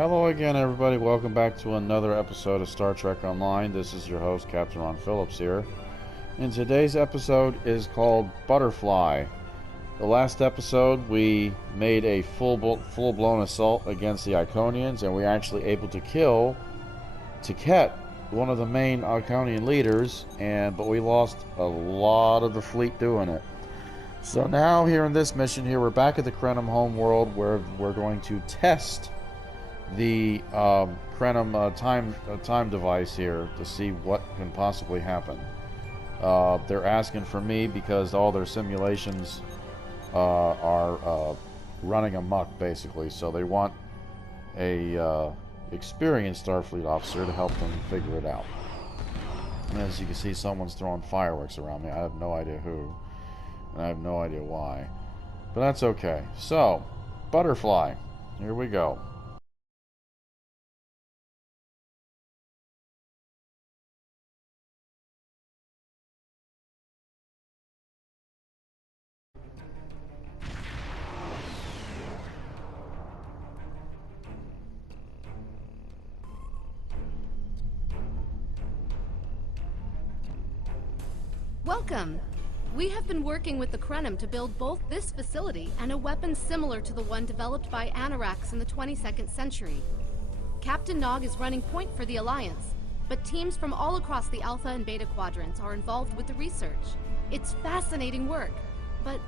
Hello again, everybody. Welcome back to another episode of Star Trek Online. This is your host, Captain Ron Phillips here. And today's episode is called Butterfly. The last episode, we made a full-blown assault against the Iconians, and we were actually able to kill Taket, one of the main Iconian leaders, but we lost a lot of the fleet doing it. So now here in this mission here, we're back at the Krenim homeworld where we're going to test the Krenim time device here to see what can possibly happen. They're asking for me because all their simulations are running amok, basically. So they want a experienced Starfleet officer to help them figure it out. And as you can see, someone's throwing fireworks around me. I have no idea who, and I have no idea why. But that's okay. So, Butterfly. Here we go. Welcome! We have been working with the Krenim to build both this facility and a weapon similar to the one developed by Anarax in the 22nd century. Captain Nog is running point for the Alliance, but teams from all across the Alpha and Beta quadrants are involved with the research. It's fascinating work, but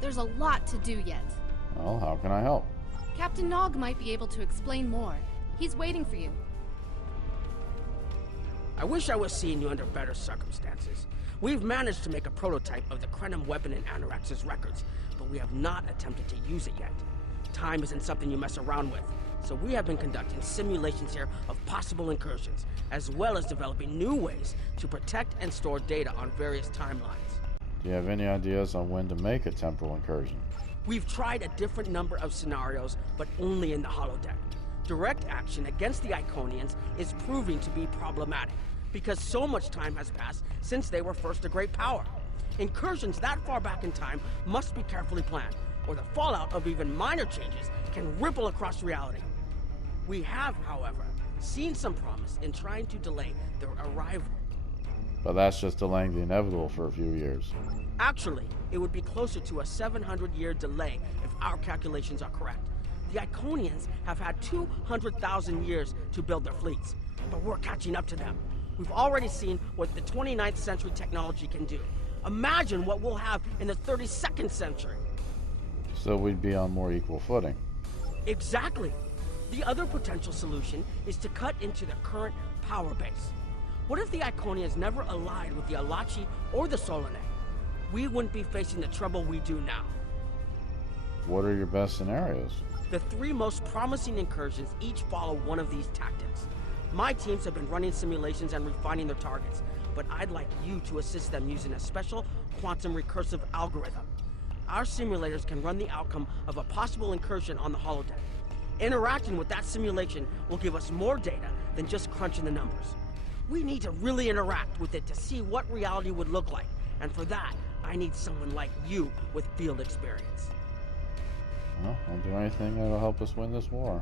there's a lot to do yet. Well, how can I help? Captain Nog might be able to explain more. He's waiting for you. I wish I was seeing you under better circumstances. We've managed to make a prototype of the Krenim weapon in Anarax's records, but we have not attempted to use it yet. Time isn't something you mess around with, so we have been conducting simulations here of possible incursions, as well as developing new ways to protect and store data on various timelines. Do you have any ideas on when to make a temporal incursion? We've tried a different number of scenarios, but only in the holodeck. Direct action against the Iconians is proving to be problematic, because so much time has passed since they were first a great power. Incursions that far back in time must be carefully planned, or the fallout of even minor changes can ripple across reality. We have, however, seen some promise in trying to delay their arrival. But that's just delaying the inevitable for a few years. Actually, it would be closer to a 700-year delay if our calculations are correct. The Iconians have had 200,000 years to build their fleets, but we're catching up to them. We've already seen what the 29th century technology can do. Imagine what we'll have in the 32nd century. So we'd be on more equal footing. Exactly. The other potential solution is to cut into the current power base. What if the Iconians never allied with the Alachi or the Solanae? We wouldn't be facing the trouble we do now. What are your best scenarios? The three most promising incursions each follow one of these tactics. My teams have been running simulations and refining their targets, but I'd like you to assist them using a special quantum recursive algorithm. Our simulators can run the outcome of a possible incursion on the holodeck. Interacting with that simulation will give us more data than just crunching the numbers. We need to really interact with it to see what reality would look like, and for that, I need someone like you with field experience. Well, I'll do anything that'll help us win this war.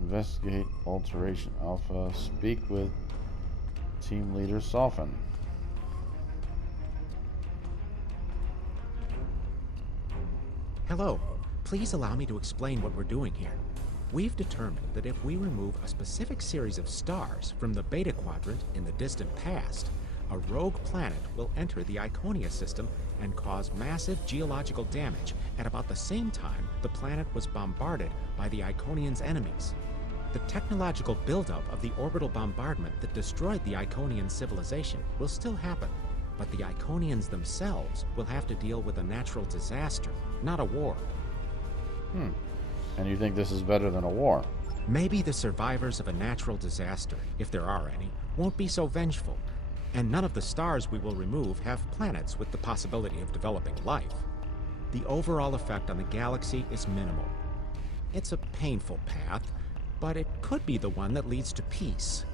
Investigate Alteration Alpha. Speak with Team Leader Sofin. Hello. Please allow me to explain what we're doing here. We've determined that if we remove a specific series of stars from the Beta Quadrant in the distant past, a rogue planet will enter the Iconia system and cause massive geological damage at about the same time the planet was bombarded by the Iconians' enemies. The technological buildup of the orbital bombardment that destroyed the Iconian civilization will still happen, but the Iconians themselves will have to deal with a natural disaster, not a war. And you think this is better than a war? Maybe the survivors of a natural disaster, if there are any, won't be so vengeful, and none of the stars we will remove have planets with the possibility of developing life. The overall effect on the galaxy is minimal. It's a painful path, but it could be the one that leads to peace.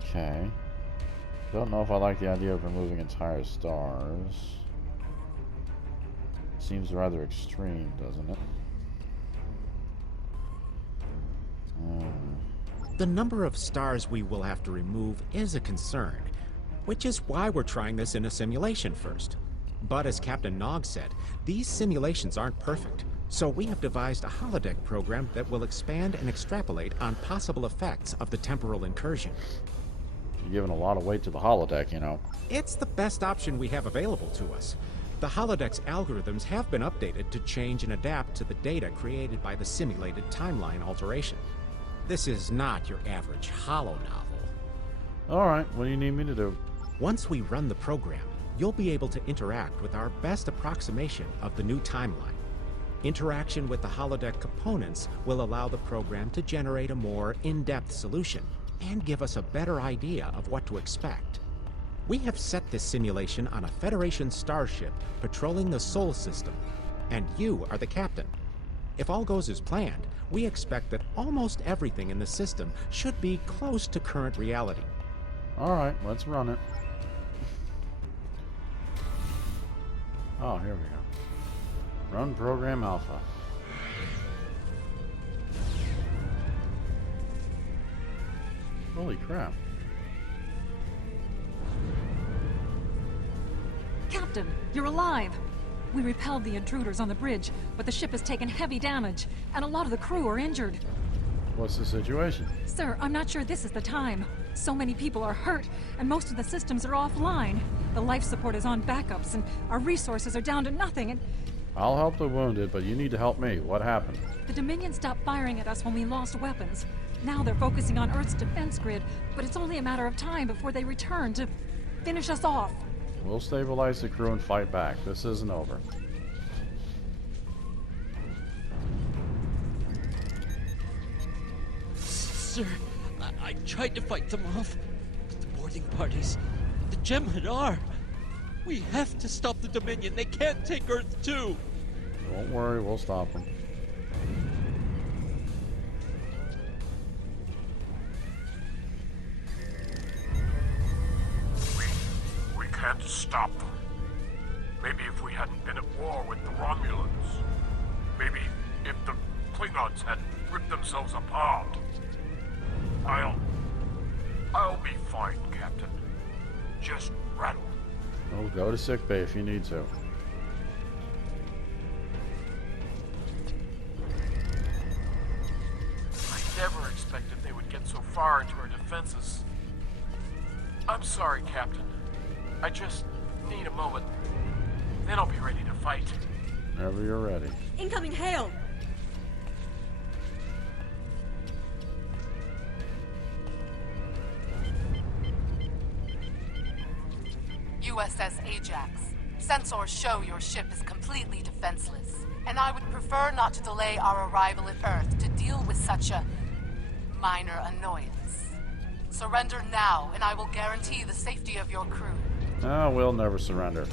Okay. Don't know if I like the idea of removing entire stars. seems rather extreme, doesn't it? The number of stars we will have to remove is a concern, which is why we're trying this in a simulation first. But as Captain Nog said, these simulations aren't perfect, so we have devised a holodeck program that will expand and extrapolate on possible effects of the temporal incursion. You're giving a lot of weight to the holodeck, you know. It's the best option we have available to us. The holodeck's algorithms have been updated to change and adapt to the data created by the simulated timeline alteration. This is not your average holo novel. Alright, what do you need me to do? Once we run the program, you'll be able to interact with our best approximation of the new timeline. Interaction with the holodeck components will allow the program to generate a more in-depth solution and give us a better idea of what to expect. We have set this simulation on a Federation starship patrolling the Sol system, and you are the captain. If all goes as planned, we expect that almost everything in the system should be close to current reality. Alright, let's run it. Oh, here we go. Run Program Alpha. Holy crap. Captain, you're alive! We repelled the intruders on the bridge, but the ship has taken heavy damage, and a lot of the crew are injured. What's the situation? Sir, I'm not sure this is the time. So many people are hurt, and most of the systems are offline. The life support is on backups, and our resources are down to nothing, and... I'll help the wounded, but you need to help me. What happened? The Dominion stopped firing at us when we lost weapons. Now they're focusing on Earth's defense grid, but it's only a matter of time before they return to finish us off. We'll stabilize the crew and fight back. This isn't over. Sir, I tried to fight them off, but the boarding parties, the Jem'Hadar, we have to stop the Dominion. They can't take Earth too. Don't worry, we'll stop them. We can't stop them. Maybe if we hadn't been at war with the Romulans. Maybe if the Klingons hadn't ripped themselves apart. I'll be fine, Captain. Just rattle. We'll go to sickbay if you need to. I never expected they would get so far into our defenses. I'm sorry, Captain. I just need a moment. Then I'll be ready to fight. Whenever you're ready. Incoming hail! USS Ajax. Sensors show your ship is completely defenseless, and I would prefer not to delay our arrival at Earth to deal with such a minor annoyance. Surrender now, and I will guarantee the safety of your crew. No, we'll never surrender.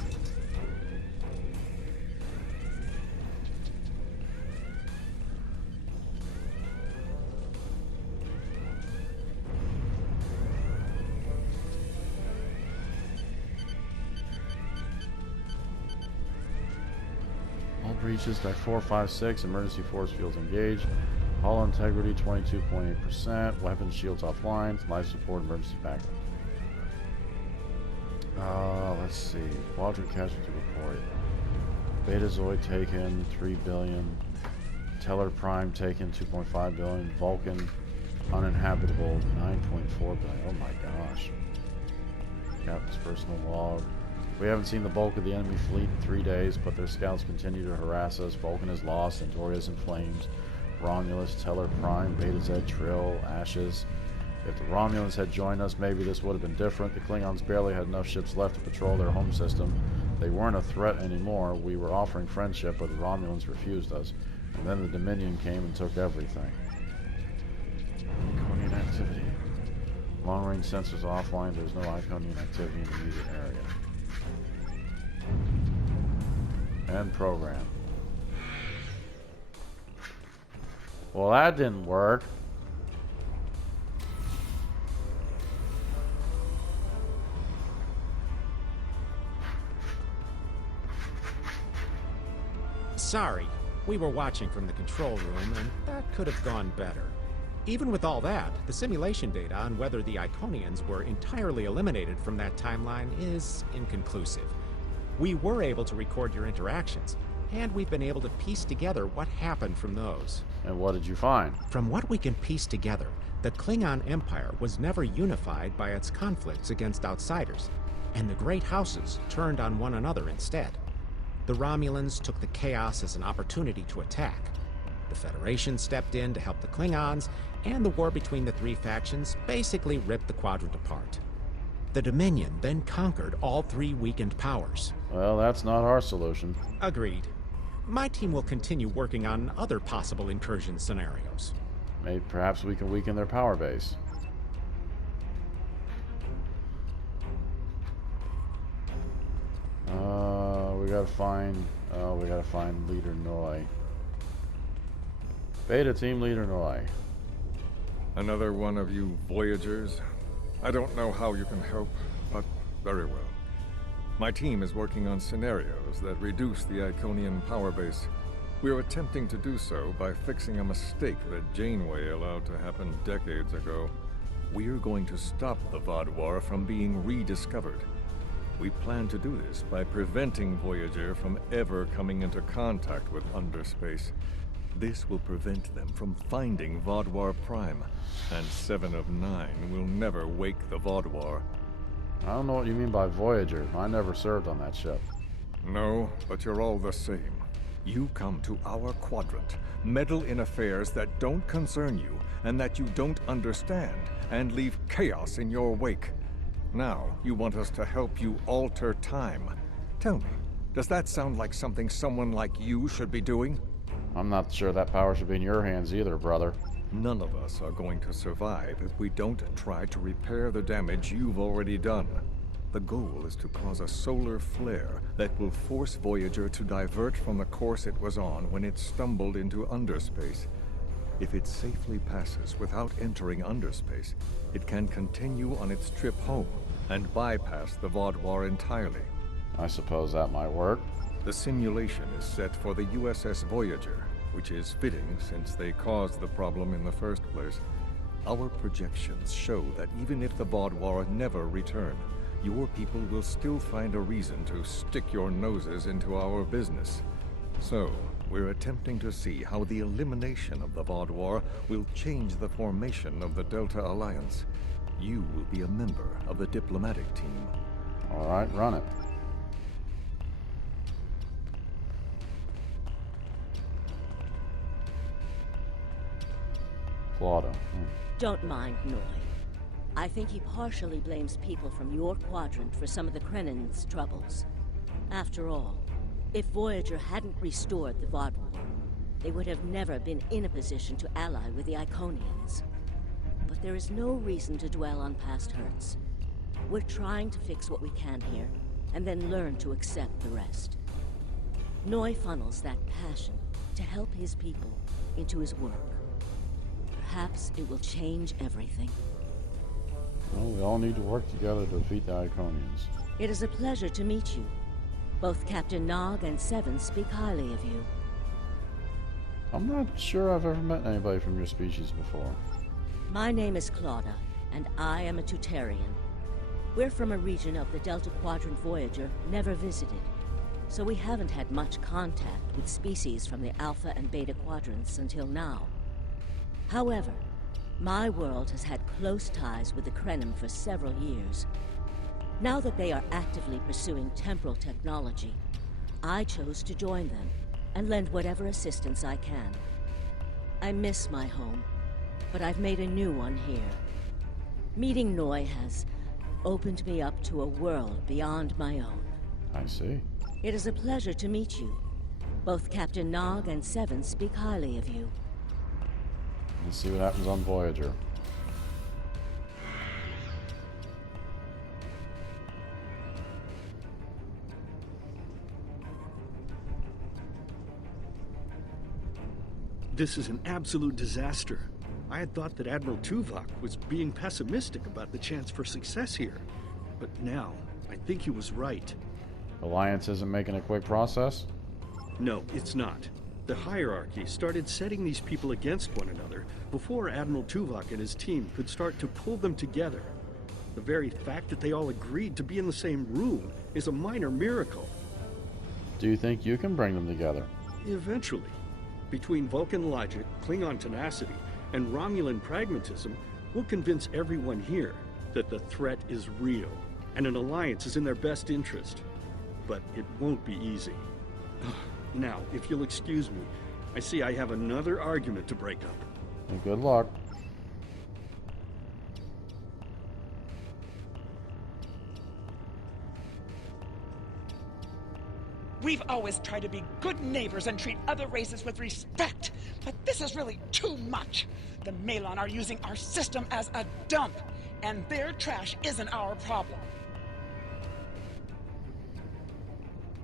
All breaches Deck 4, 5, 6. Emergency force fields engaged. Hull integrity 22.8%. Weapons shields offline. Life support emergency backup. Let's see. Quadrant casualty report. Betazoid taken 3 billion. Teller Prime taken 2.5 billion. Vulcan uninhabitable 9.4 billion. Oh my gosh. Captain's personal log. We haven't seen the bulk of the enemy fleet in 3 days, but their scouts continue to harass us. Vulcan is lost, Antoria is in flames. Romulus, Teller Prime, Beta Z, Trill, Ashes. If the Romulans had joined us, maybe this would have been different. The Klingons barely had enough ships left to patrol their home system. They weren't a threat anymore. We were offering friendship, but the Romulans refused us. And then the Dominion came and took everything. Iconian activity. Long-range sensors offline. There's no Iconian activity in the immediate area. End program. Well, that didn't work. Sorry, we were watching from the control room, and that could have gone better. Even with all that, the simulation data on whether the Iconians were entirely eliminated from that timeline is inconclusive. We were able to record your interactions, and we've been able to piece together what happened from those. And what did you find? From what we can piece together, the Klingon Empire was never unified by its conflicts against outsiders, and the Great Houses turned on one another instead. The Romulans took the chaos as an opportunity to attack. The Federation stepped in to help the Klingons, and the war between the three factions basically ripped the quadrant apart. The Dominion then conquered all three weakened powers. Well, that's not our solution. Agreed. My team will continue working on other possible incursion scenarios. Maybe perhaps we can weaken their power base. We gotta find Leader Noi. Beta Team Leader Noi. Another one of you Voyagers? I don't know how you can help, but very well. My team is working on scenarios that reduce the Iconian power base. We're attempting to do so by fixing a mistake that Janeway allowed to happen decades ago. We're going to stop the Vaadwaur from being rediscovered. We plan to do this by preventing Voyager from ever coming into contact with Underspace. This will prevent them from finding Vaadwaur Prime, and 7 of 9 will never wake the Vaadwaur. I don't know what you mean by Voyager. I never served on that ship. No, but you're all the same. You come to our quadrant, meddle in affairs that don't concern you and that you don't understand, and leave chaos in your wake. Now, you want us to help you alter time. Tell me, does that sound like something someone like you should be doing? I'm not sure that power should be in your hands either, brother. None of us are going to survive if we don't try to repair the damage you've already done. The goal is to cause a solar flare that will force Voyager to divert from the course it was on when it stumbled into Underspace. If it safely passes without entering Underspace, it can continue on its trip home and bypass the Vaadwaur entirely. I suppose that might work. The simulation is set for the USS Voyager, which is fitting since they caused the problem in the first place. Our projections show that even if the Vaadwaur never return, your people will still find a reason to stick your noses into our business. So, we're attempting to see how the elimination of the Vaadwaur will change the formation of the Delta Alliance. You will be a member of the diplomatic team. All right, run it. Claudia. Don't mind Noi. I think he partially blames people from your quadrant for some of the Krennin's troubles. After all, if Voyager hadn't restored the Vaadwaur, they would have never been in a position to ally with the Iconians. But there is no reason to dwell on past hurts. We're trying to fix what we can here, and then learn to accept the rest. Noi funnels that passion to help his people into his work. Perhaps it will change everything. Well, we all need to work together to defeat the Iconians. It is a pleasure to meet you. Both Captain Nog and Seven speak highly of you. I'm not sure I've ever met anybody from your species before. My name is Claudia, and I am a Tutarian. We're from a region of the Delta Quadrant Voyager never visited, so we haven't had much contact with species from the Alpha and Beta Quadrants until now. However, my world has had close ties with the Krenim for several years. Now that they are actively pursuing temporal technology, I chose to join them and lend whatever assistance I can. I miss my home, but I've made a new one here. Meeting Noi has opened me up to a world beyond my own. I see. It is a pleasure to meet you. Both Captain Nog and Seven speak highly of you. Let's see what happens on Voyager. This is an absolute disaster. I had thought that Admiral Tuvok was being pessimistic about the chance for success here. But now, I think he was right. Alliance isn't making a quick process? No, it's not. The hierarchy started setting these people against one another before Admiral Tuvok and his team could start to pull them together. The very fact that they all agreed to be in the same room is a minor miracle. Do you think you can bring them together? Eventually. Between Vulcan logic, Klingon tenacity, and Romulan pragmatism, we'll convince everyone here that the threat is real, and an alliance is in their best interest. But it won't be easy. Now, if you'll excuse me, I see I have another argument to break up. And good luck. We've always tried to be good neighbors and treat other races with respect, but this is really too much. The Malon are using our system as a dump, and their trash isn't our problem.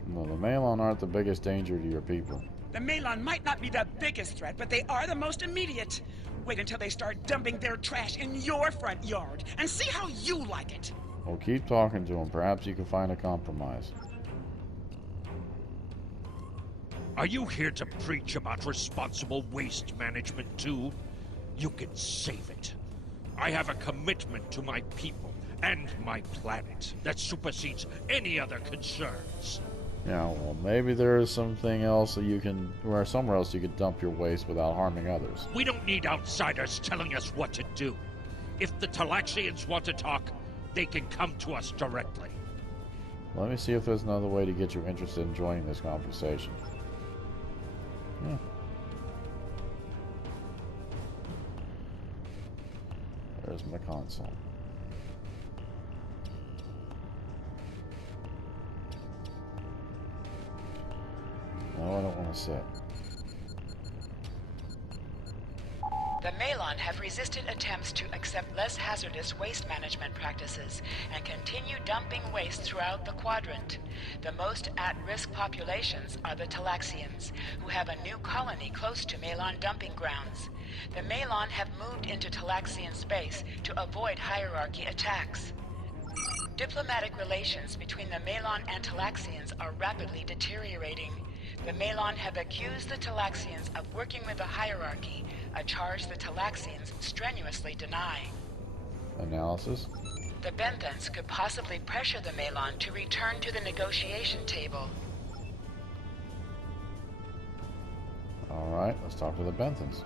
No, the Malon aren't the biggest danger to your people. The Malon might not be the biggest threat, but they are the most immediate. Wait until they start dumping their trash in your front yard, and see how you like it. Well, keep talking to them. Perhaps you can find a compromise. Are you here to preach about responsible waste management too? You can save it. I have a commitment to my people and my planet that supersedes any other concerns. Yeah, well, maybe there is something else that you can, or somewhere else you could dump your waste without harming others. We don't need outsiders telling us what to do. If the Talaxians want to talk, they can come to us directly. Let me see if there's another way to get you interested in joining this conversation. Yeah. There's my console. No, I don't want to sit. The Malon have resisted attempts to accept less hazardous waste management practices and continue dumping waste throughout the quadrant. The most at-risk populations are the Talaxians, who have a new colony close to Malon dumping grounds. The Malon have moved into Talaxian space to avoid hierarchy attacks. Diplomatic relations between the Malon and Talaxians are rapidly deteriorating. The Malon have accused the Talaxians of working with the hierarchy, a charge the Talaxians strenuously deny. Analysis? The Benthans could possibly pressure the Malon to return to the negotiation table. Alright, let's talk to the Benthans.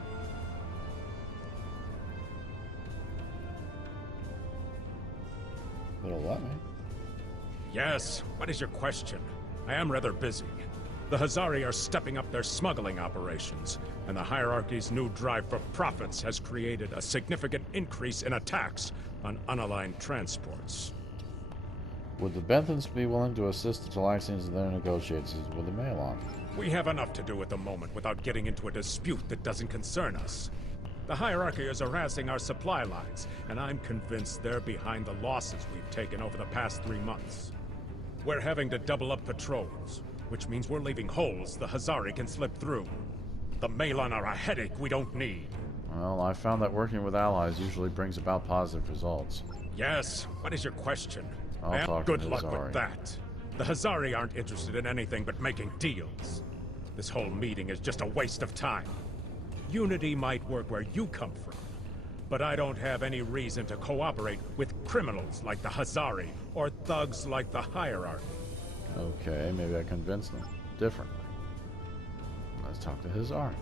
They'll let me. Yes, what is your question? I am rather busy. The Hazari are stepping up their smuggling operations, and the hierarchy's new drive for profits has created a significant increase in attacks on unaligned transports. Would the Benthans be willing to assist the Talaxians in their negotiations with the Malon? We have enough to do at the moment without getting into a dispute that doesn't concern us. The hierarchy is harassing our supply lines, and I'm convinced they're behind the losses we've taken over the past 3 months. We're having to double up patrols, which means we're leaving holes the Hazari can slip through. The Malon are a headache we don't need. Well, I found that working with allies usually brings about positive results. Yes, what is your question? I'll talk to good luck Hazari. with that. The Hazari aren't interested in anything but making deals. This whole meeting is just a waste of time. Unity might work where you come from, but I don't have any reason to cooperate with criminals like the Hazari or thugs like the hierarchy. Okay, maybe I convinced them differently. Let's talk to Hazari.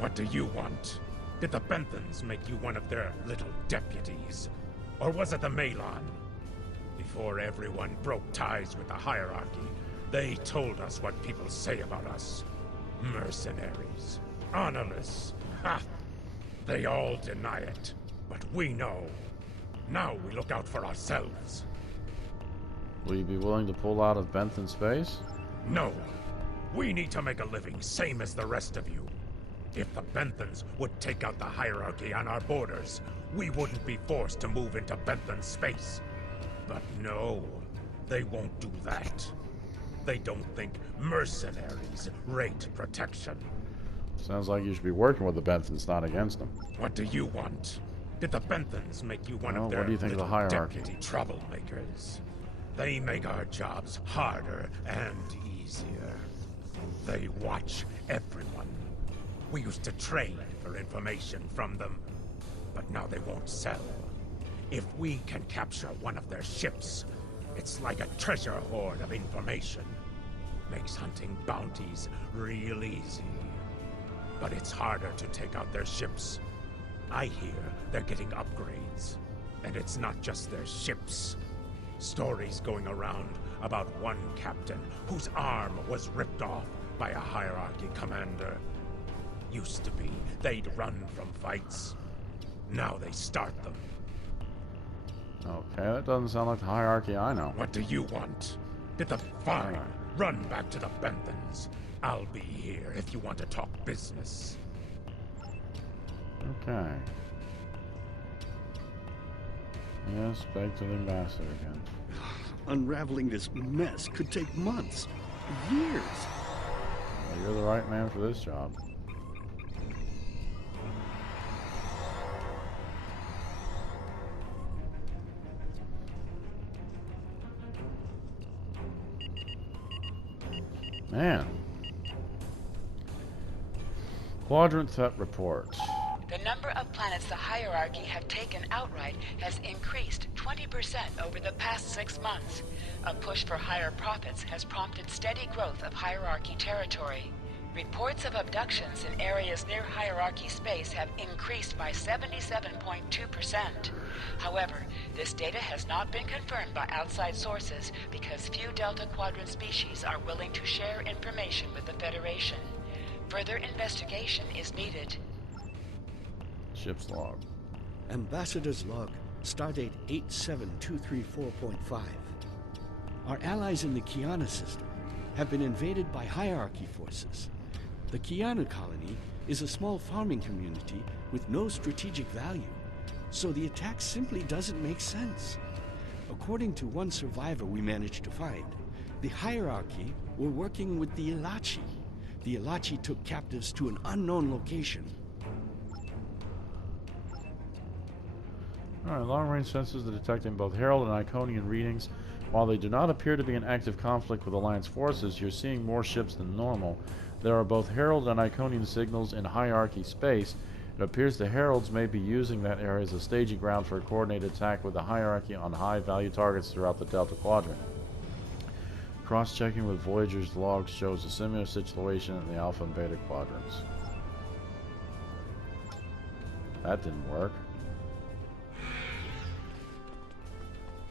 What do you want? Did the Benthans make you one of their little deputies? Or was it the Malon? Before everyone broke ties with the hierarchy, they told us what people say about us. Mercenaries. Honorless. Ha! They all deny it. But we know. Now we look out for ourselves. Will you be willing to pull out of Benthan space? No. We need to make a living, same as the rest of you. If the Benthans would take out the hierarchy on our borders, we wouldn't be forced to move into Benthan space. But no, they won't do that. They don't think mercenaries rate protection. Sounds like you should be working with the Benthans, not against them. What do you want? Did the Benthans make you one Well, of their what do you think of the little hierarchy? deputy troublemakers? They make our jobs harder and easier. They watch everyone. We used to trade for information from them, but now they won't sell. If we can capture one of their ships, it's like a treasure hoard of information. Makes hunting bounties real easy. But it's harder to take out their ships. I hear they're getting upgrades. And it's not just their ships. Stories going around about one captain whose arm was ripped off by a hierarchy commander. Used to be they'd run from fights. Now they start them. Okay, that doesn't sound like the hierarchy I know. What do you want? Fine. Run back to the Benthans. I'll be here if you want to talk business. Okay. Yes, back to the ambassador again. Unraveling this mess could take months, years. Well, you're the right man for this job. Man. Quadrant threat report. The number of planets the hierarchy have taken outright has increased 20% over the past 6 months. A push for higher profits has prompted steady growth of hierarchy territory. Reports of abductions in areas near hierarchy space have increased by 77.2%. However, this data has not been confirmed by outside sources because few Delta Quadrant species are willing to share information with the Federation. Further investigation is needed. Ship's log. Ambassador's log, stardate 87234.5. Our allies in the Kiana system have been invaded by hierarchy forces. The Kiana colony is a small farming community with no strategic value, so the attack simply doesn't make sense. According to one survivor we managed to find, the hierarchy were working with the Ilachi. The Ilachi took captives to an unknown location. Alright, long-range sensors are detecting both Herald and Iconian readings. While they do not appear to be in active conflict with Alliance forces, you're seeing more ships than normal. There are both Herald and Iconian signals in hierarchy space. It appears the Heralds may be using that area as a staging ground for a coordinated attack with the hierarchy on high-value targets throughout the Delta Quadrant. Cross-checking with Voyager's logs shows a similar situation in the Alpha and Beta quadrants. That didn't work.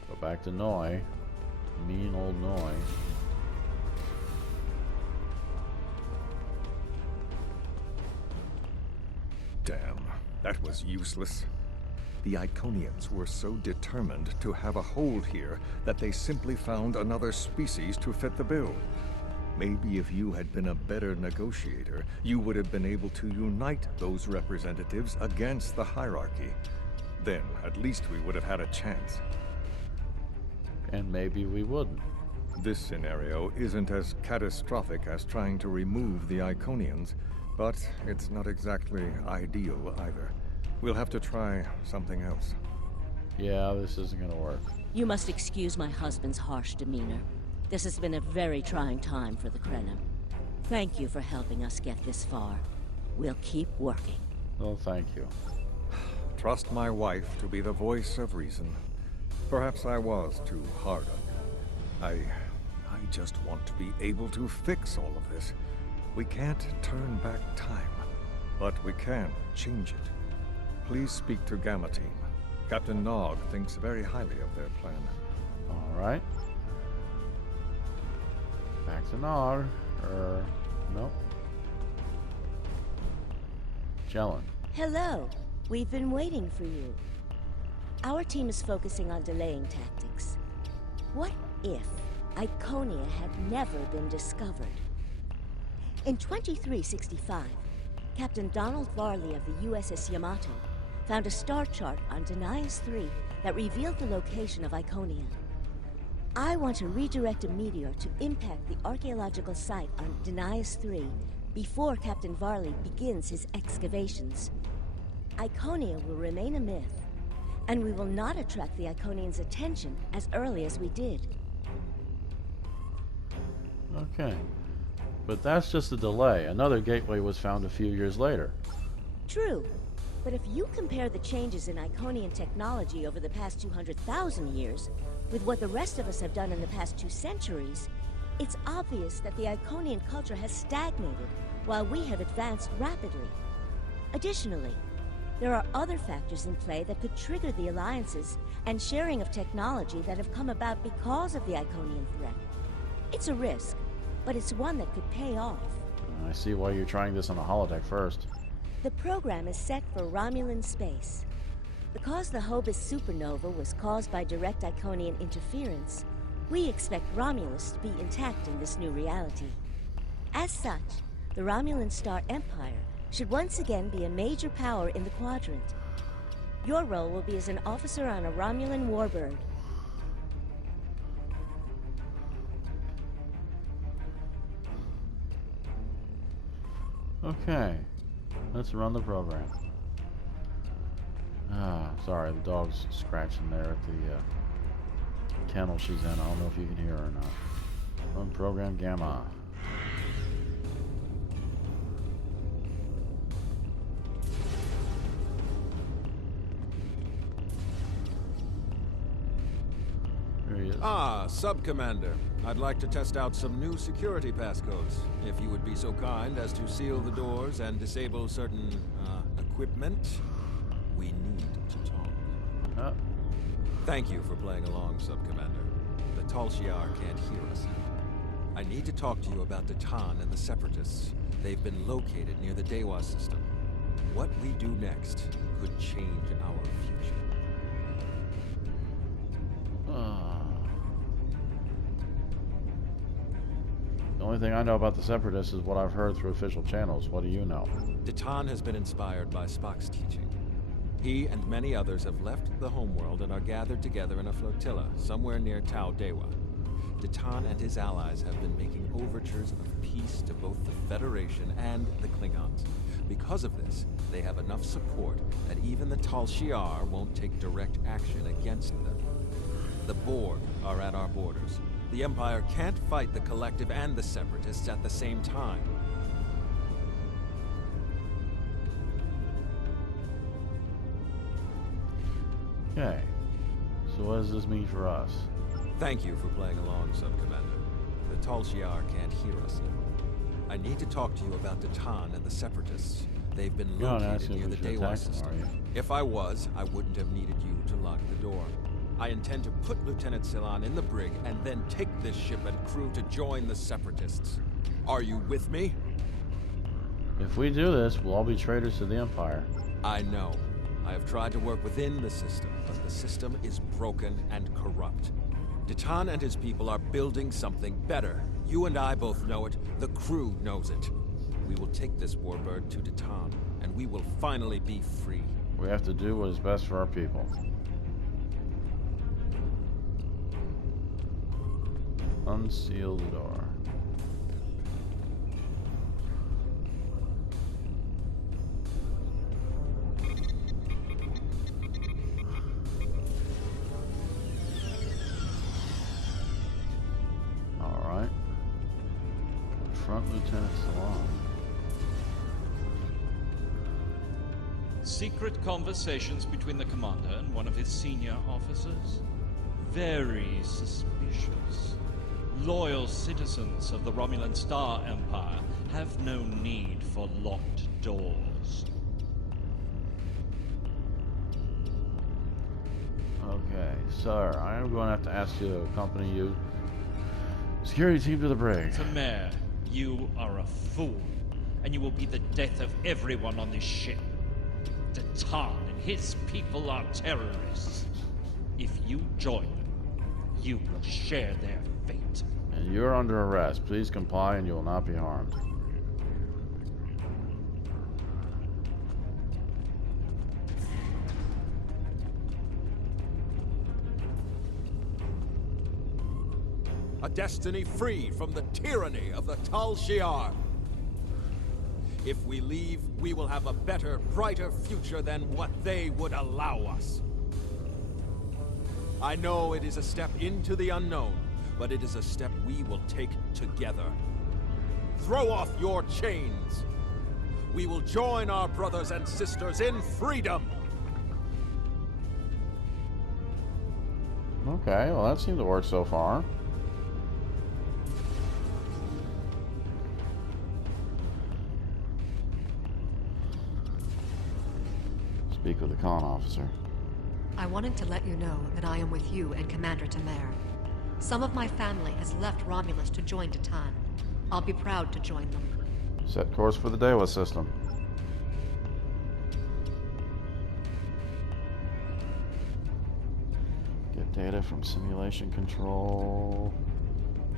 Go back to Noi. Mean old Noi. Damn, that was useless. The Iconians were so determined to have a hold here that they simply found another species to fit the bill. Maybe if you had been a better negotiator, you would have been able to unite those representatives against the hierarchy. Then, at least we would have had a chance. And maybe we wouldn't. This scenario isn't as catastrophic as trying to remove the Iconians, but it's not exactly ideal either. We'll have to try something else. Yeah, this isn't gonna work. You must excuse my husband's harsh demeanor. This has been a very trying time for the Krenim. Thank you for helping us get this far. We'll keep working. Well, thank you. Trust my wife to be the voice of reason. Perhaps I was too hard on you. I just want to be able to fix all of this. We can't turn back time, but we can change it. Please speak to Gamma Team. Captain Nog thinks very highly of their plan. Alright. Back to Nog. Nope. Jellin. Hello. We've been waiting for you. Our team is focusing on delaying tactics. What if Iconia had never been discovered? In 2365, Captain Donald Varley of the USS Yamato found a star chart on Denias 3 that revealed the location of Iconia. I want to redirect a meteor to impact the archaeological site on Denias 3 before Captain Varley begins his excavations. Iconia will remain a myth, and we will not attract the Iconians' attention as early as we did. Okay. But that's just a delay. Another gateway was found a few years later. True. But if you compare the changes in Iconian technology over the past 200,000 years with what the rest of us have done in the past 2 centuries, it's obvious that the Iconian culture has stagnated while we have advanced rapidly. Additionally, there are other factors in play that could trigger the alliances and sharing of technology that have come about because of the Iconian threat. It's a risk, but it's one that could pay off. I see why you're trying this on a holodeck first. The program is set for Romulan space. Because the Hobus supernova was caused by direct Iconian interference, we expect Romulus to be intact in this new reality. As such, the Romulan Star Empire should once again be a major power in the Quadrant. Your role will be as an officer on a Romulan warbird. Okay, let's run the program. Ah, sorry, the dog's scratching there at the kennel she's in. I don't know if you can hear her or not. Run program Gamma. There he is. Ah, Sub-Commander. I'd like to test out some new security passcodes. If you would be so kind as to seal the doors and disable certain, equipment, we need to talk. Thank you for playing along, Sub-Commander. The Tal Shiar can't hear us yet. I need to talk to you about Datan and the Separatists. They've been located near the Dewa system. What we do next could change our future. The only thing I know about the Separatists is what I've heard through official channels. What do you know? Datan has been inspired by Spock's teaching. He and many others have left the homeworld and are gathered together in a flotilla somewhere near Tau Dewa. Datan and his allies have been making overtures of peace to both the Federation and the Klingons. Because of this, they have enough support that even the Tal Shiar won't take direct action against them. The Borg are at our borders. The Empire can't fight the Collective and the Separatists at the same time. Okay. So what does this mean for us? Thank you for playing along, Sub-Commander. The Tal Shiar can't hear us now. I need to talk to you about Datan and the Separatists. They've been located near the Dewa system. If I was, I wouldn't have needed you to lock the door. I intend to put Lieutenant Silan in the brig and then take this ship and crew to join the Separatists. Are you with me? If we do this, we'll all be traitors to the Empire. I know. I have tried to work within the system, but the system is broken and corrupt. Datan and his people are building something better. You and I both know it. The crew knows it. We will take this warbird to Datan, and we will finally be free. We have to do what is best for our people. Unseal the door. Alright. Confront Lieutenant Silan. Secret conversations between the commander and one of his senior officers? Very suspicious. Loyal citizens of the Romulan Star Empire have no need for locked doors. Okay, sir, I am going to have to ask you to accompany you. Security team to the brig. Tamer, you are a fool, and you will be the death of everyone on this ship. Datan and his people are terrorists. If you join them, you will share their fate. And you're under arrest. Please comply and you will not be harmed. A destiny free from the tyranny of the Tal Shiar. If we leave, we will have a better, brighter future than what they would allow us. I know it is a step into the unknown, but it is a step we will take together. throw off your chains. We will join our brothers and sisters in freedom. Okay, well that seemed to work so far. Speak with the con officer. I wanted to let you know that I am with you and Commander Tamer. Some of my family has left Romulus to join Ditan. I'll be proud to join them. Set course for the Dewa system. Get data from simulation control.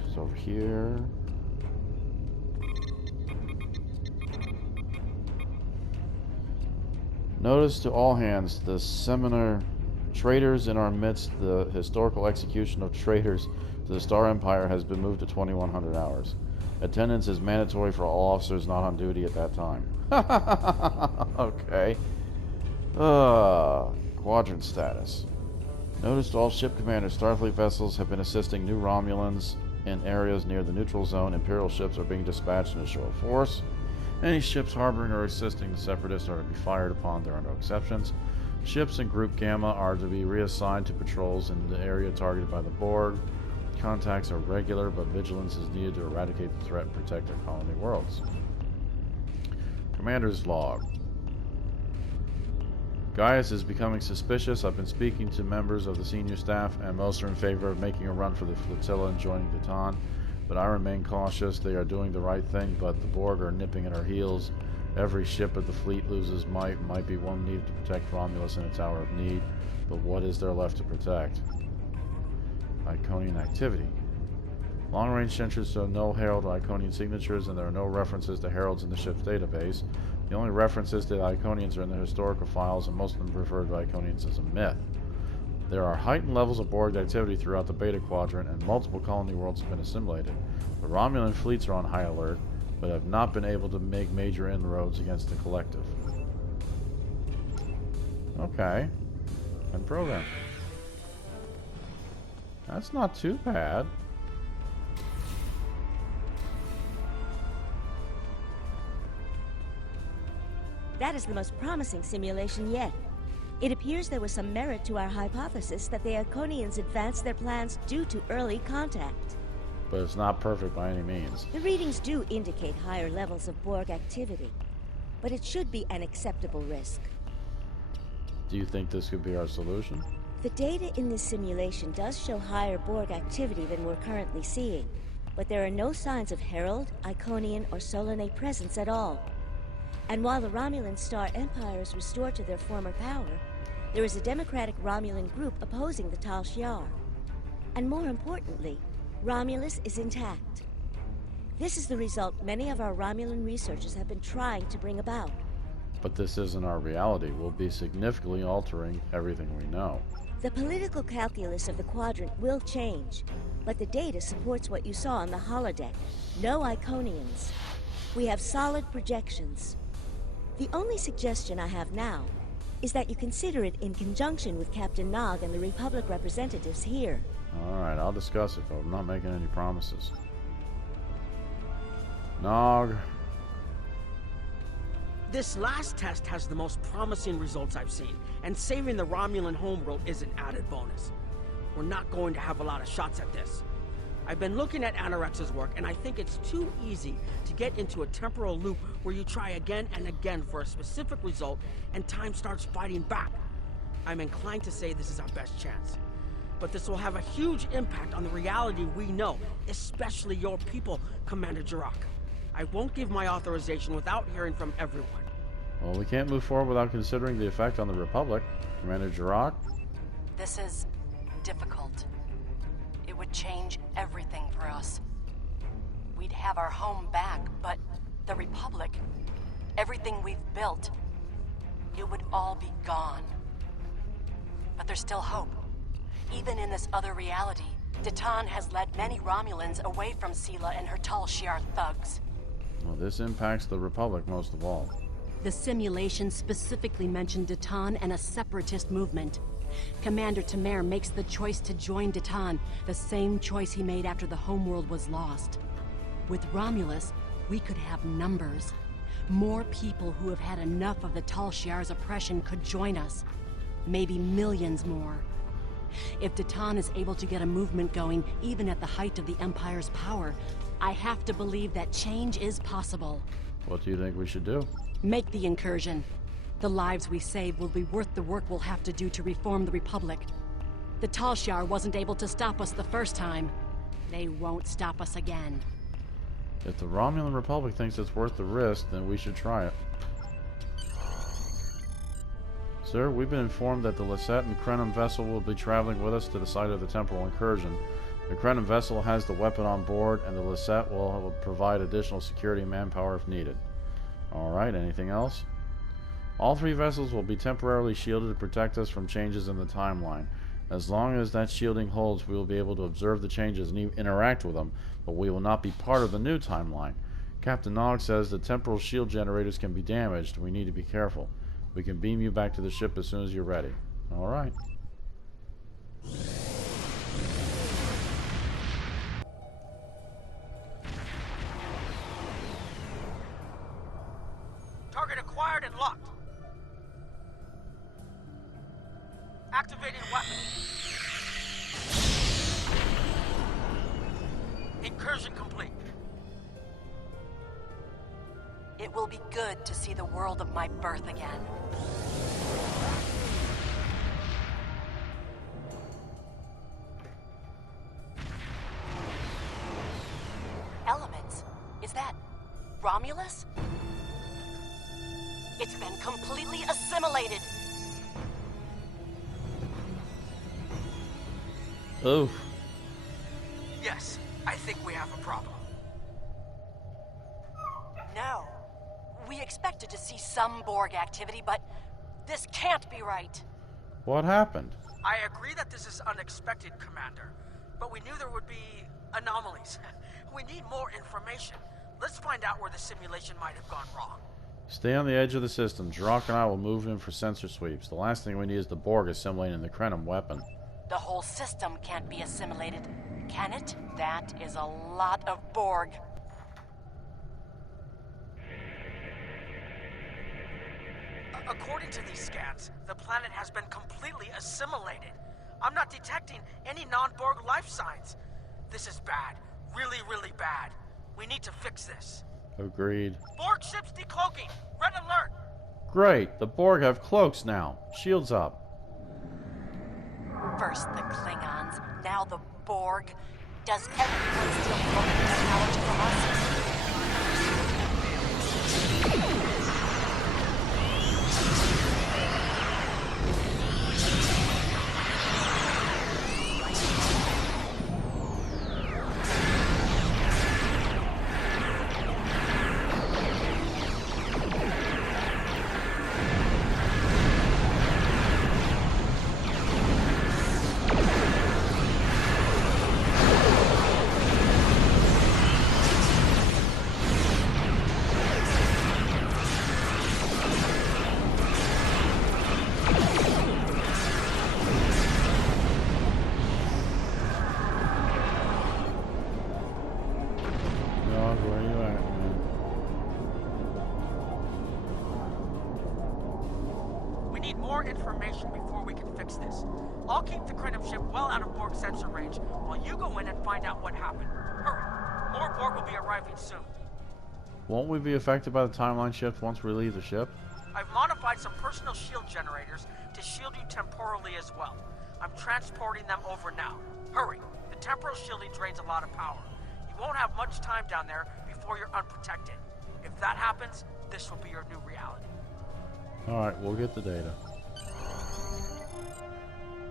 It's over here. Notice to all hands, the seminar traitors in our midst, the historical execution of traitors to the Star Empire has been moved to 2100 hours. Attendance is mandatory for all officers not on duty at that time. Okay. Quadrant status. Notice to all ship commanders, Starfleet vessels have been assisting new Romulans in areas near the neutral zone. Imperial ships are being dispatched in a show of force. Any ships harboring or assisting the Separatists are to be fired upon. There are no exceptions. Ships in Group Gamma are to be reassigned to patrols in the area targeted by the Borg. Contacts are regular, but vigilance is needed to eradicate the threat and protect our colony worlds. Commander's log. Gaius is becoming suspicious. I've been speaking to members of the senior staff, and most are in favor of making a run for the flotilla and joining Ditan. But I remain cautious. They are doing the right thing, but the Borg are nipping at our heels. Every ship of the fleet loses might be one needed to protect Romulus in its hour of need. But what is there left to protect? Iconian activity. Long-range sensors show no Herald or Iconian signatures, and there are no references to Heralds in the ship's database. The only references to the Iconians are in the historical files, and most of them refer to Iconians as a myth. There are heightened levels of Borg activity throughout the Beta Quadrant, and multiple colony worlds have been assimilated. The Romulan fleets are on high alert, but have not been able to make major inroads against the collective. Okay. And program. That's not too bad. That is the most promising simulation yet. It appears there was some merit to our hypothesis that the Iconians advanced their plans due to early contact. But it's not perfect by any means. The readings do indicate higher levels of Borg activity, but it should be an acceptable risk. Do you think this could be our solution? The data in this simulation does show higher Borg activity than we're currently seeing, but there are no signs of Herald, Iconian, or Solanae presence at all. And while the Romulan Star Empire is restored to their former power, there is a democratic Romulan group opposing the Tal Shiar. And more importantly, Romulus is intact. This is the result many of our Romulan researchers have been trying to bring about. But this isn't our reality. We'll be significantly altering everything we know. The political calculus of the Quadrant will change, but the data supports what you saw on the holodeck. No Iconians. We have solid projections. The only suggestion I have now is that you consider it in conjunction with Captain Nog and the Republic representatives here. Alright, I'll discuss it, but I'm not making any promises. Nog. This last test has the most promising results I've seen, and saving the Romulan homeworld is an added bonus. We're not going to have a lot of shots at this. I've been looking at Anorex's work, and I think it's too easy to get into a temporal loop where you try again and again for a specific result, and time starts fighting back. I'm inclined to say this is our best chance. But this will have a huge impact on the reality we know, especially your people, Commander Jirok. I won't give my authorization without hearing from everyone. Well, we can't move forward without considering the effect on the Republic. Commander Jirok? This is difficult. It would change everything for us. We'd have our home back, but the Republic, everything we've built, it would all be gone. But there's still hope. Even in this other reality, Ditan has led many Romulans away from Sela and her Tal Shiar thugs. Well, this impacts the Republic most of all. The simulation specifically mentioned Ditan and a separatist movement. Commander Tamer makes the choice to join Ditan, the same choice he made after the homeworld was lost. With Romulus, we could have numbers. More people who have had enough of the Tal Shiar's oppression could join us. Maybe millions more. If Datan is able to get a movement going, even at the height of the Empire's power, I have to believe that change is possible. What do you think we should do? Make the incursion. The lives we save will be worth the work we'll have to do to reform the Republic. The Tal Shiar wasn't able to stop us the first time. They won't stop us again. If the Romulan Republic thinks it's worth the risk, then we should try it. Sir, we've been informed that the Lisette and Krenim vessel will be traveling with us to the site of the temporal incursion. The Krenim vessel has the weapon on board, and the Lisette will provide additional security and manpower if needed. Alright, anything else? All three vessels will be temporarily shielded to protect us from changes in the timeline. As long as that shielding holds, we will be able to observe the changes and interact with them, but we will not be part of the new timeline. Captain Nog says the temporal shield generators can be damaged. We need to be careful. We can beam you back to the ship as soon as you're ready. Alright. Target acquired and locked. Activating weapon. Incursion complete. It will be good to see the world of my birth again. Elements? Is that Romulus? It's been completely assimilated. Oof. Yes, I think we have a problem. No. We expected to see some Borg activity, but this can't be right. What happened? I agree that this is unexpected, Commander, but we knew there would be anomalies. We need more information. Let's find out where the simulation might have gone wrong. Stay on the edge of the system. Jirok and I will move in for sensor sweeps. The last thing we need is the Borg assimilating the Krenim weapon. The whole system can't be assimilated, can it? That is a lot of Borg. According to these scans, the planet has been completely assimilated. I'm not detecting any non-Borg life signs. This is bad. Really, really bad. We need to fix this. Agreed. Borg ships decloaking. Red alert. Great. The Borg have cloaks now. Shields up. First the Klingons, now the Borg. Does everyone still want technology from us? Information before we can fix this. I'll keep the Krenim ship well out of Borg sensor range while you go in and find out what happened. Hurry! More Borg will be arriving soon. Won't we be affected by the timeline shift once we leave the ship? I've modified some personal shield generators to shield you temporally as well. I'm transporting them over now. Hurry! The temporal shielding drains a lot of power. You won't have much time down there before you're unprotected. If that happens, this will be your new reality. Alright, we'll get the data.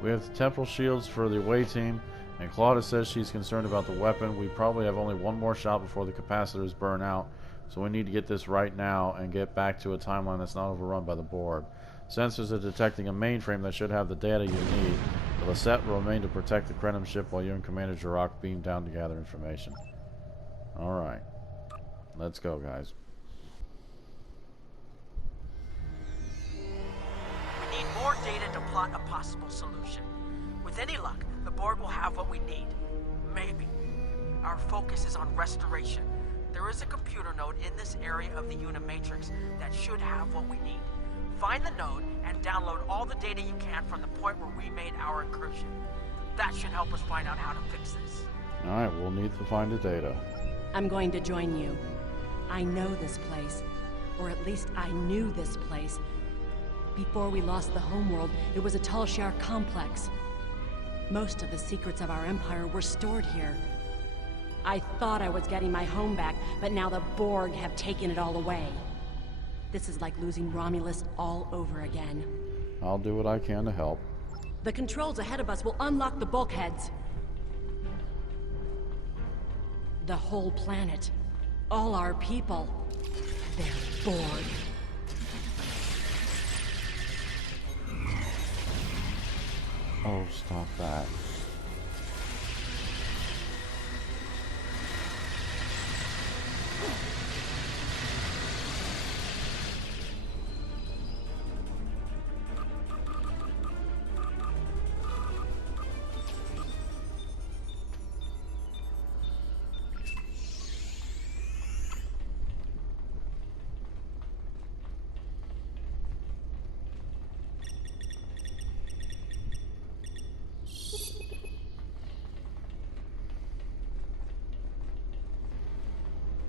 We have the temporal shields for the away team, and Claudia says she's concerned about the weapon. We probably have only one more shot before the capacitors burn out, so we need to get this right now and get back to a timeline that's not overrun by the Borg. Sensors are detecting a mainframe that should have the data you need. The Lisette will remain to protect the Krenim ship while you and Commander Jirok beam down to gather information. Alright. Let's go, guys. More data to plot a possible solution. With any luck, the Borg will have what we need. Maybe. Our focus is on restoration, There is a computer node in this area of the Unimatrix that should have what we need. Find the node and download all the data you can from the point where we made our incursion. That should help us find out how to fix this. Alright, we'll need to find the data. I'm going to join you. I know this place. Or at least I knew this place. Before we lost the homeworld, it was a Tal Shiar complex. Most of the secrets of our empire were stored here. I thought I was getting my home back, but now the Borg have taken it all away. This is like losing Romulus all over again. I'll do what I can to help. The controls ahead of us will unlock the bulkheads. The whole planet. All our people. They're Borg. Oh, stop that.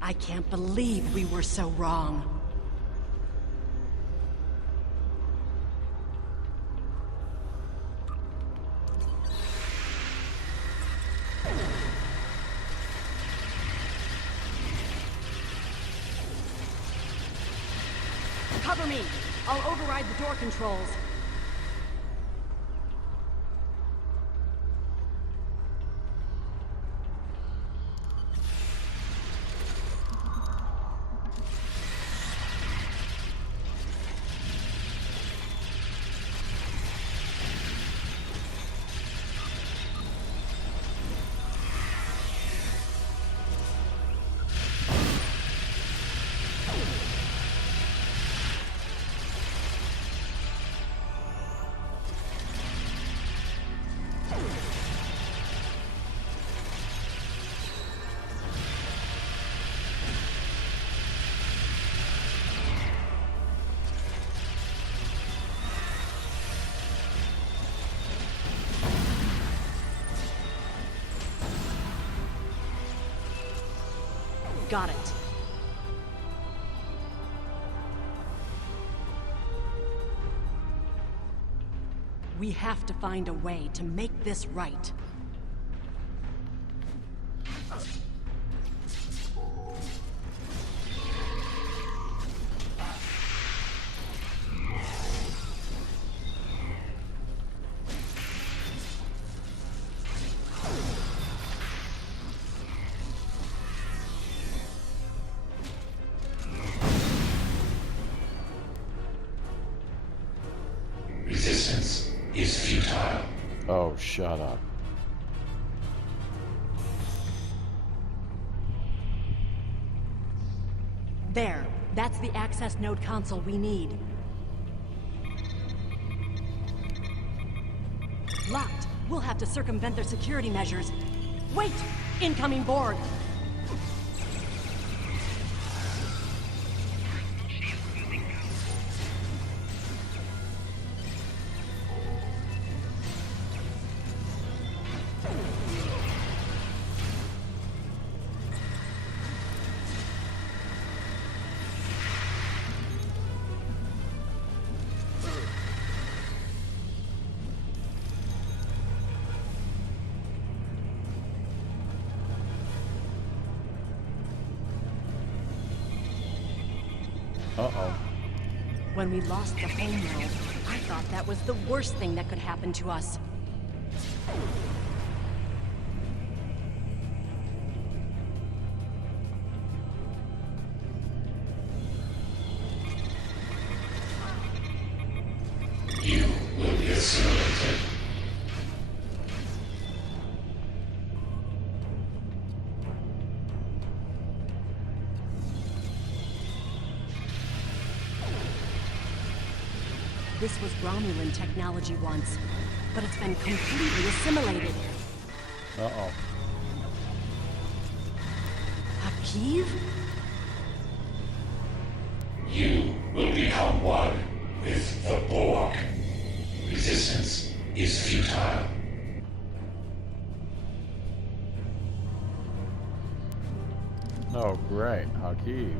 I can't believe we were so wrong. Cover me! I'll override the door controls. Got it. We have to find a way to make this right. Resistance is futile. Oh, shut up. There. That's the access node console we need. Locked. We'll have to circumvent their security measures. Wait! Incoming Borg! Uh-oh. When we lost the homeworld, I thought that was the worst thing that could happen to us. You will be assimilated. This was Romulan technology once, but it's been completely assimilated. Uh-oh. A Hakiv? You will become one with the Borg. Resistance is futile. Oh, great. Hakiv.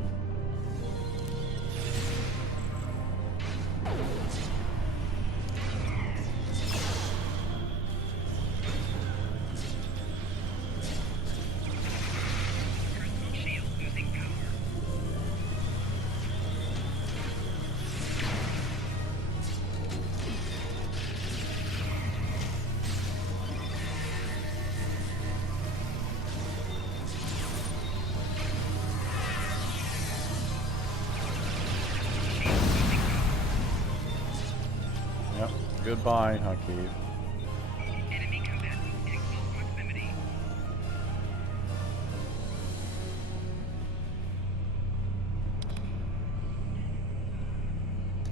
Goodbye, Hakiv.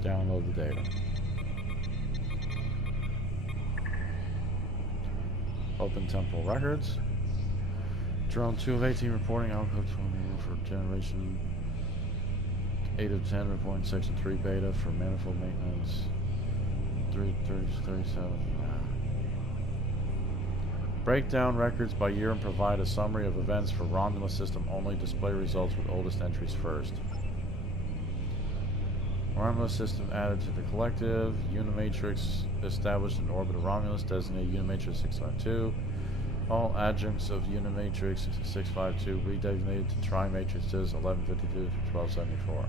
Download the data. Open Temple Records. Drone 2 of 18 reporting output for generation 8 of 10 reporting section 3 beta for manifold maintenance. 37. Break down records by year and provide a summary of events for Romulus system only. Display results with oldest entries first. Romulus system added to the collective. Unimatrix established in orbit of Romulus, designated Unimatrix 652. All adjuncts of Unimatrix 652 redesignated to Trimatrixes 1152 to 1274.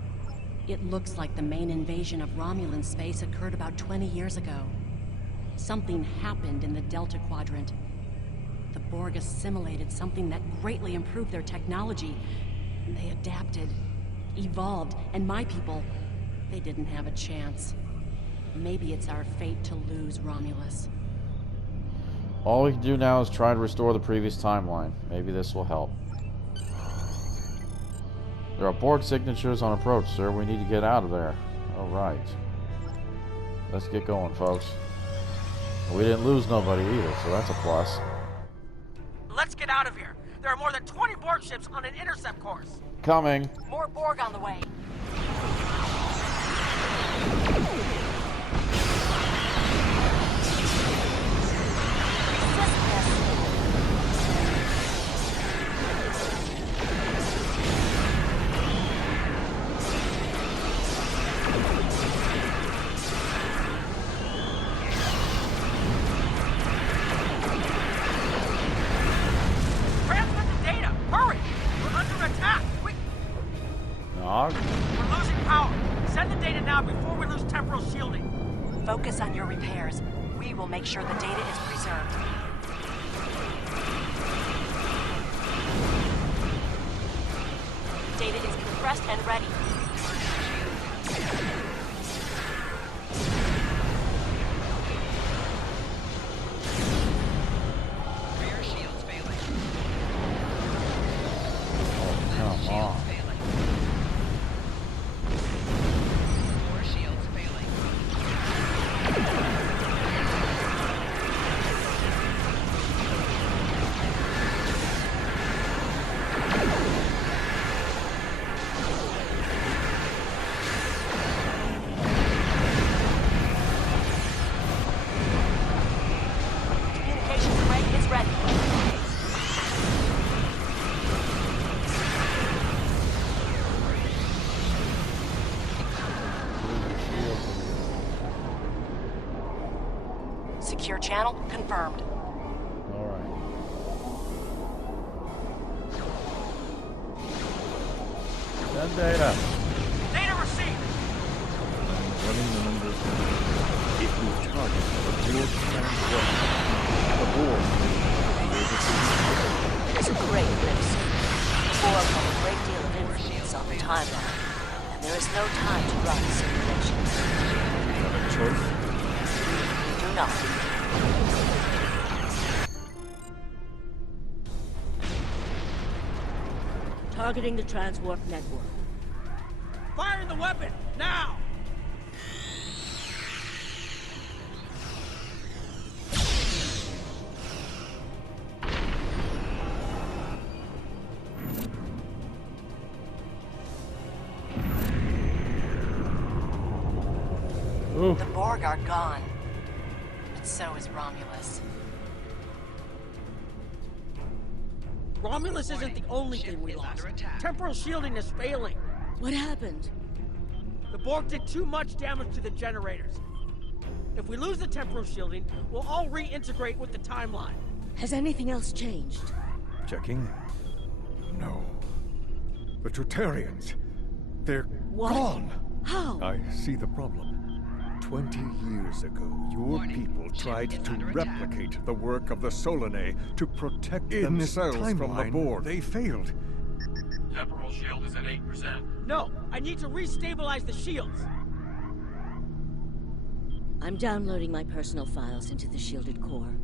It looks like the main invasion of Romulan space occurred about 20 years ago. Something happened in the Delta Quadrant. The Borg assimilated something that greatly improved their technology. They adapted, evolved, and my people, they didn't have a chance. Maybe it's our fate to lose Romulus. All we can do now is try to restore the previous timeline. Maybe this will help. There are Borg signatures on approach, sir. We need to get out of there. All right. Let's get going, folks. We didn't lose nobody either, so that's a plus. Let's get out of here. There are more than 20 Borg ships on an intercept course. Coming. More Borg on the way. Focus on your repairs. We will make sure the data is preserved. Data is compressed and ready. Rear shields failing. Oh, come on. Secure channel confirmed. All right. Send data. Data received. Running the numbers. If we target the Borg transport, the Borg will be able to... It is a great risk. Borg have a great deal of influence on the timeline, and there is no time to run simulations. We have a choice? We do not. Targeting the transwarp network. Firing the weapon, now! Borg are gone. But so is Romulus. Romulus isn't the only thing we lost. Temporal shielding is failing. What happened? The Borg did too much damage to the generators. If we lose the temporal shielding, we'll all reintegrate with the timeline. Has anything else changed? Checking? No. The Tutarians. They're What? gone. How? I see the problem. 20 years ago, your people tried to replicate the work of the Solanae to protect themselves from the Borg. They failed. Temporal shield is at 8%. No, I need to restabilize the shields. I'm downloading my personal files into the shielded core.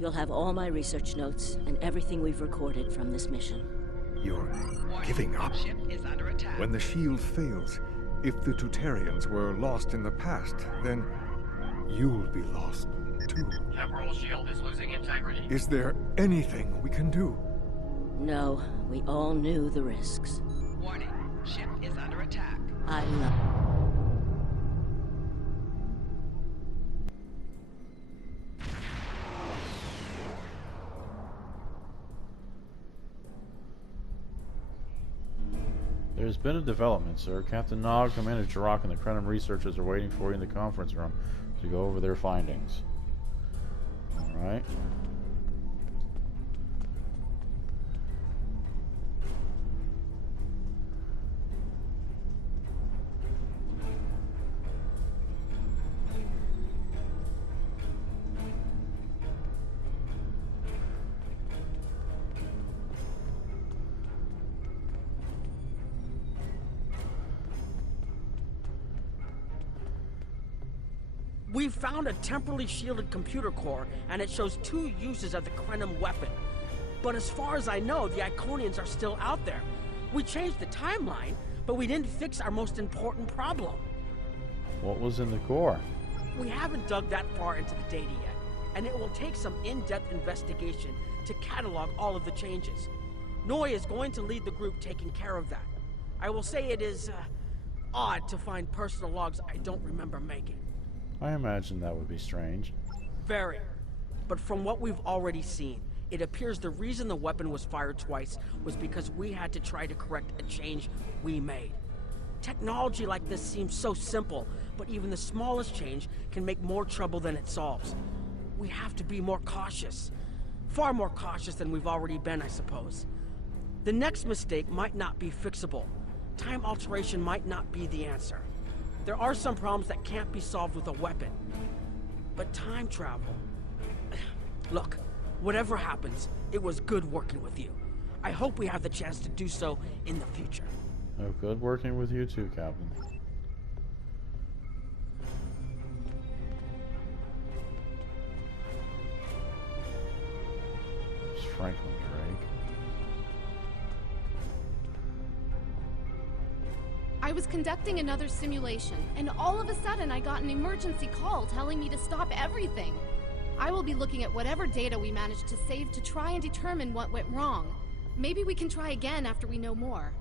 You'll have all my research notes and everything we've recorded from this mission. You're giving up? When the shield fails, if the Tutarians were lost in the past, then you'll be lost too. Temporal shield is losing integrity. Is there anything we can do? No, we all knew the risks. Warning, ship is under attack. I love... There's been a development, sir. Captain Nog, Commander Jirok, and the Krenim researchers are waiting for you in the conference room to go over their findings. Alright. We've found a temporally shielded computer core, and it shows 2 uses of the Krenim weapon. But as far as I know, the Iconians are still out there. We changed the timeline, but we didn't fix our most important problem. What was in the core? We haven't dug that far into the data yet, and it will take some in-depth investigation to catalog all of the changes. Noi is going to lead the group taking care of that. I will say it is, odd to find personal logs I don't remember making. I imagine that would be strange. Very. But from what we've already seen, it appears the reason the weapon was fired twice was because we had to try to correct a change we made. Technology like this seems so simple, but even the smallest change can make more trouble than it solves. We have to be more cautious. Far more cautious than we've already been, I suppose. The next mistake might not be fixable. Time alteration might not be the answer. There are some problems that can't be solved with a weapon. But time travel... Look, whatever happens, it was good working with you. I hope we have the chance to do so in the future. Oh, good working with you too, Captain. It's Franklin Drake. I was conducting another simulation, and all of a sudden I got an emergency call telling me to stop everything. I will be looking at whatever data we managed to save to try and determine what went wrong. Maybe we can try again after we know more.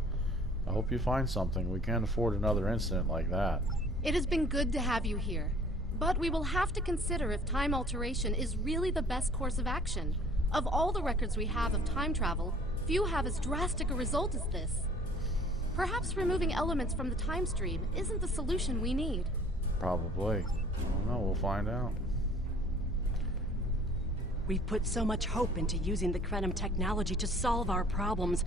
I hope you find something. We can't afford another incident like that. It has been good to have you here, but we will have to consider if time alteration is really the best course of action. Of all the records we have of time travel, few have as drastic a result as this. Perhaps removing elements from the time stream isn't the solution we need. Probably. I don't know, we'll find out. We've put so much hope into using the Krenim technology to solve our problems.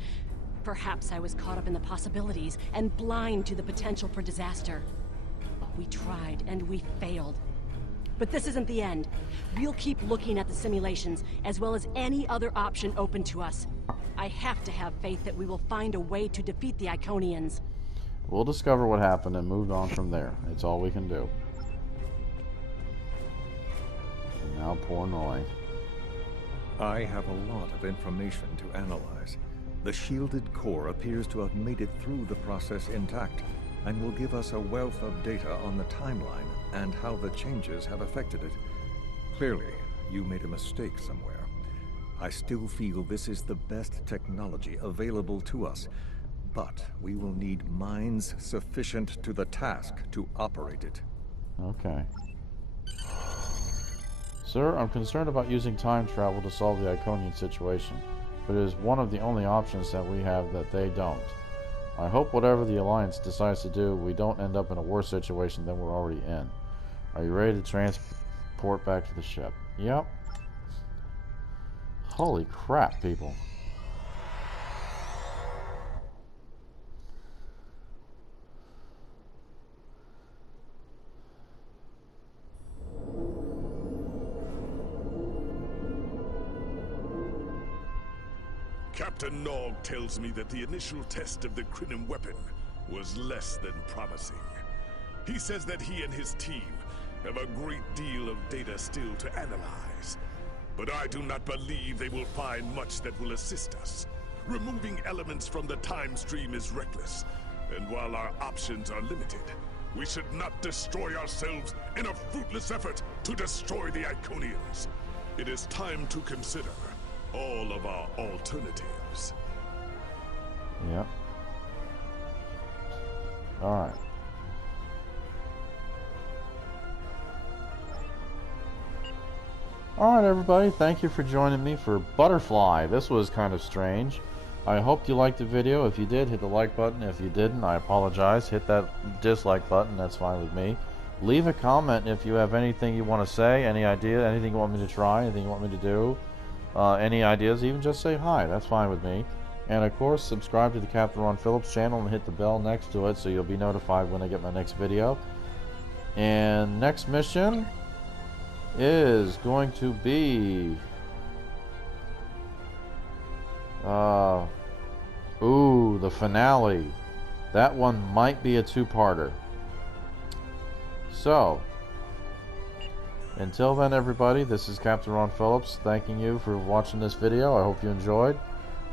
Perhaps I was caught up in the possibilities and blind to the potential for disaster. We tried and we failed. But this isn't the end. We'll keep looking at the simulations as well as any other option open to us. I have to have faith that we will find a way to defeat the Iconians. We'll discover what happened and move on from there. It's all we can do. And now poor Noi. I have a lot of information to analyze. The shielded core appears to have made it through the process intact, and will give us a wealth of data on the timeline and how the changes have affected it. Clearly, you made a mistake somewhere. I still feel this is the best technology available to us, but we will need minds sufficient to the task to operate it. Okay. Sir, I'm concerned about using time travel to solve the Iconian situation, but it is one of the only options that we have that they don't. I hope whatever the Alliance decides to do, we don't end up in a worse situation than we're already in. Are you ready to transport back to the ship? Yep. Holy crap, people. Captain Nog tells me that the initial test of the Crinum weapon was less than promising. He says that he and his team have a great deal of data still to analyze. But I do not believe they will find much that will assist us. Removing elements from the time stream is reckless, and while our options are limited, we should not destroy ourselves in a fruitless effort to destroy the Iconians. It is time to consider all of our alternatives. Yep. Alright. Alright everybody, thank you for joining me for Butterfly. This was kind of strange. I hope you liked the video. If you did, hit the like button. If you didn't, I apologize. Hit that dislike button, that's fine with me. Leave a comment if you have anything you want to say, any idea, anything you want me to try, anything you want me to do. Any ideas, even just say hi, that's fine with me. And of course, subscribe to the Captain Ron Phillips channel and hit the bell next to it so you'll be notified when I get my next video. And next mission is going to be the finale. That one might be a two-parter. So until then, everybody, this is Captain Ron Phillips thanking you for watching this video. I hope you enjoyed,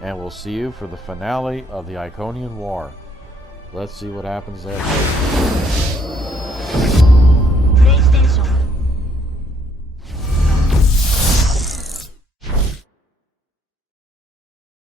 and we'll see you for the finale of the Iconian War. Let's see what happens there.